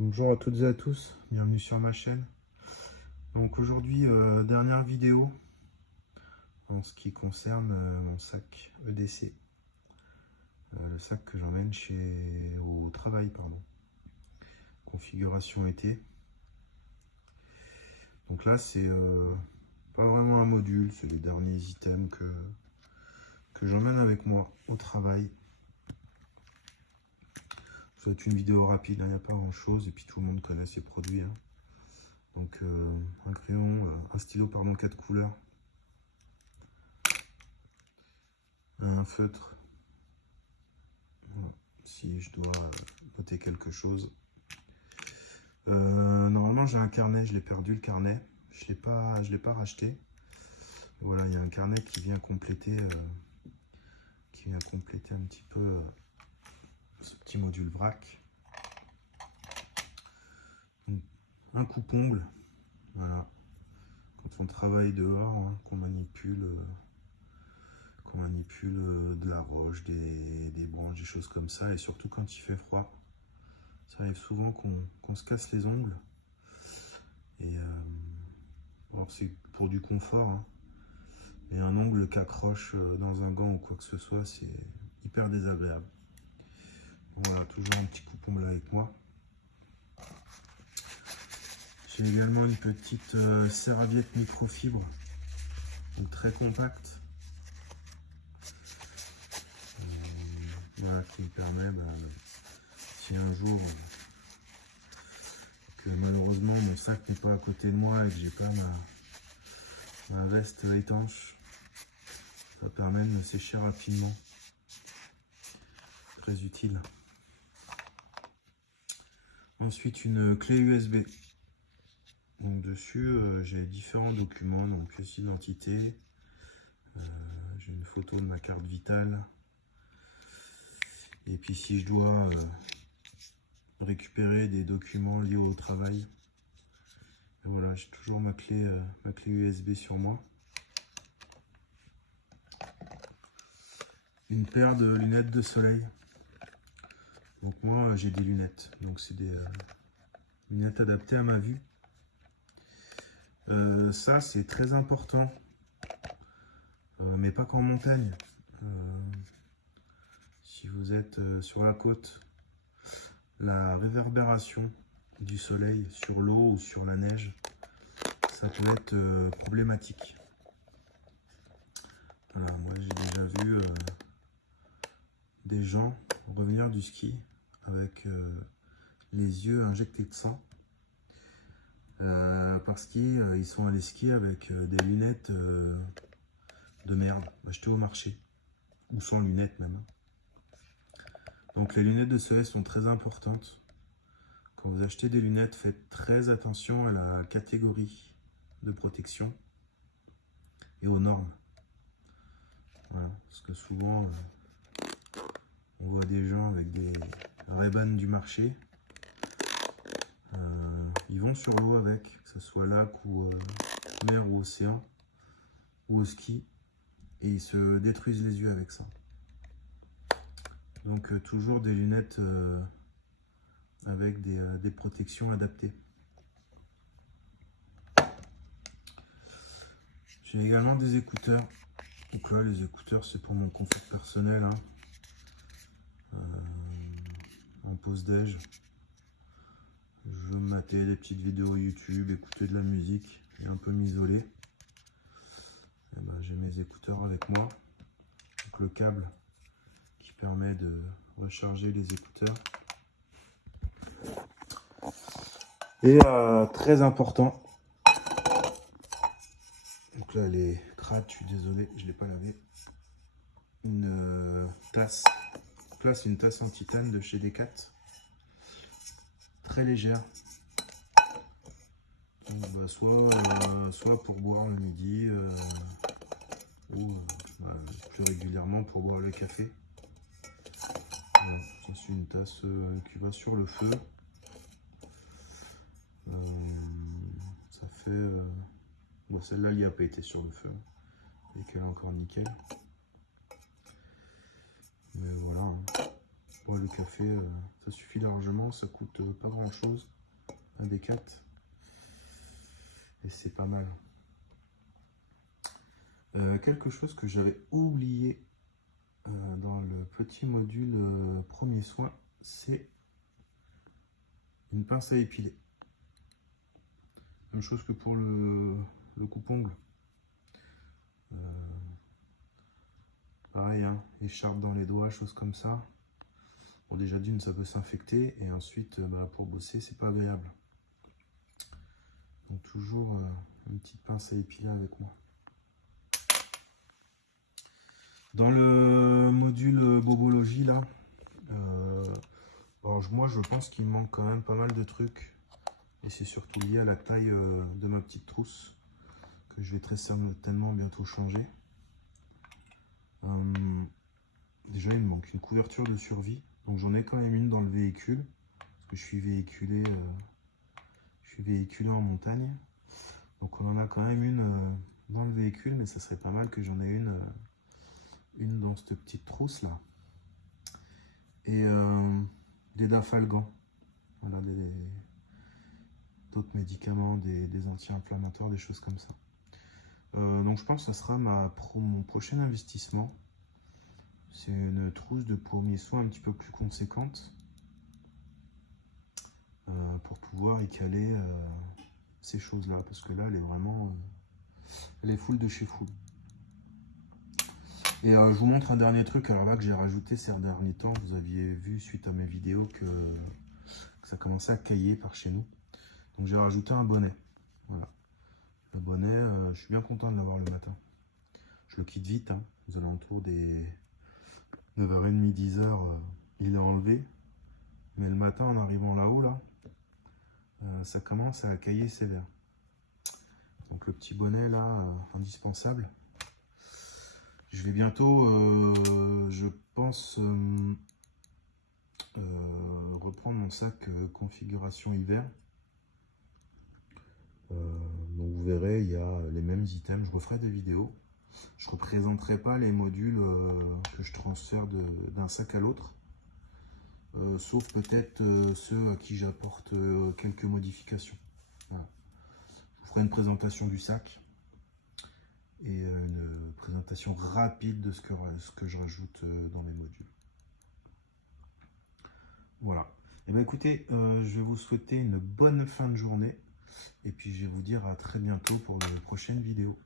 Bonjour à toutes et à tous, bienvenue sur ma chaîne. Donc aujourd'hui, dernière vidéo en ce qui concerne mon sac EDC, le sac que j'emmène au travail, pardon. Configuration été. Donc là, c'est pas vraiment un module, c'est les derniers items que j'emmène avec moi au travail. Ça va être une vidéo rapide, il n'y a pas grand chose, et puis tout le monde connaît ces produits. Hein. Donc un crayon, un stylo pardon, 4 couleurs, un feutre, voilà, si je dois noter quelque chose. Normalement j'ai un carnet, je l'ai perdu le carnet, je l'ai pas racheté. Voilà, il y a un carnet qui vient compléter un petit peu ce petit module vrac. Donc, un coupe-ongle, voilà, quand on travaille dehors, hein, qu'on manipule de la roche, des branches, des choses comme ça, et surtout quand il fait froid. Ça arrive souvent qu'on se casse les ongles. Et alors c'est pour du confort, hein, mais un ongle qui accroche dans un gant ou quoi que ce soit, c'est hyper désagréable. Donc voilà, toujours un petit coupe-ongle avec moi. J'ai également une petite serviette microfibre, donc très compacte. Voilà, qui me permet, si un jour que malheureusement mon sac n'est pas à côté de moi et que j'ai pas ma veste étanche, ça permet de me sécher rapidement. Très utile. Ensuite, une clé USB. Donc dessus, j'ai différents documents, donc pièce d'identité. J'ai une photo de ma carte vitale. Et puis si je dois récupérer des documents liés au travail, et voilà, j'ai toujours ma clé USB sur moi. Une paire de lunettes de soleil. Donc moi, j'ai des lunettes. Donc c'est des lunettes adaptées à ma vue. Ça, c'est très important. Mais pas qu'en montagne. Si vous êtes sur la côte, la réverbération du soleil sur l'eau ou sur la neige, ça peut être problématique. Voilà, moi j'ai déjà vu des gens revenir du ski avec les yeux injectés de sang parce qu'ils sont allés skier avec des lunettes de merde achetées au marché ou sans lunettes même. Donc les lunettes de soleil sont très importantes. Quand vous achetez des lunettes, faites très attention à la catégorie de protection et aux normes. Voilà, parce que souvent, on voit des gens avec des Ray-Ban du marché. Ils vont sur l'eau avec, que ce soit lac ou mer ou océan, ou au ski, et ils se détruisent les yeux avec ça. Donc toujours des lunettes avec des protections adaptées. J'ai également des écouteurs. Donc là, les écouteurs, c'est pour mon confort personnel. Hein. En pause déj, je veux me mater des petites vidéos YouTube, écouter de la musique et un peu m'isoler. J'ai mes écouteurs avec moi. Donc le câble qui permet de recharger les écouteurs. Et très important. Donc là, elle est crade, je suis désolé, je ne l'ai pas lavé. Une tasse. Donc là, c'est une tasse en titane de chez Decat. Très légère. Donc, soit pour boire le midi ou plus régulièrement pour boire le café. Voilà, ça c'est une tasse qui va sur le feu. Ça fait... bon, celle-là, il n'y a pas été sur le feu. Et qu'elle est encore nickel. Mais voilà. Ouais, le café, ça suffit largement, ça coûte pas grand chose, un des 4. Et c'est pas mal. Quelque chose que j'avais oublié dans le petit module premier soin, c'est une pince à épiler. Même chose que pour le coupe-ongle. Pareil, hein, écharpe dans les doigts, choses comme ça. Bon, déjà d'une, ça peut s'infecter, et ensuite, pour bosser, c'est pas agréable. Donc toujours une petite pince à épiler avec moi. Dans le module bobologie, là, alors moi, je pense qu'il me manque quand même pas mal de trucs. Et c'est surtout lié à la taille de ma petite trousse, que je vais très certainement bientôt changer. Déjà, il me manque une couverture de survie. Donc j'en ai quand même une dans le véhicule, parce que je suis véhiculé en montagne. Donc on en a quand même une dans le véhicule, mais ça serait pas mal que j'en ai une dans cette petite trousse là. Et des dafalgans. Voilà, d'autres médicaments, des anti-inflammatoires, des choses comme ça. Donc je pense que ça sera mon prochain investissement. C'est une trousse de premiers soins un petit peu plus conséquente pour pouvoir y caler ces choses-là, parce que là, elle est vraiment, elle est full de chez full. Et je vous montre un dernier truc, alors là que j'ai rajouté ces derniers temps. Vous aviez vu suite à mes vidéos que ça commençait à cailler par chez nous. Donc j'ai rajouté un bonnet. Voilà. Le bonnet, je suis bien content de l'avoir le matin. Je le quitte vite, hein, aux alentours des 9h30, 10h, il est enlevé. Mais le matin, en arrivant là-haut, là, ça commence à cailler sévère. Donc le petit bonnet, là, indispensable. Je vais bientôt, je pense, reprendre mon sac configuration hiver. Donc vous verrez, il y a les mêmes items. Je referai des vidéos. Je ne représenterai pas les modules que je transfère d'un sac à l'autre. Sauf peut-être ceux à qui j'apporte quelques modifications. Voilà. Je vous ferai une présentation du sac et une présentation rapide de ce que je rajoute dans les modules. Voilà. Et bien écoutez, je vais vous souhaiter une bonne fin de journée et puis je vais vous dire à très bientôt pour de prochaines vidéos.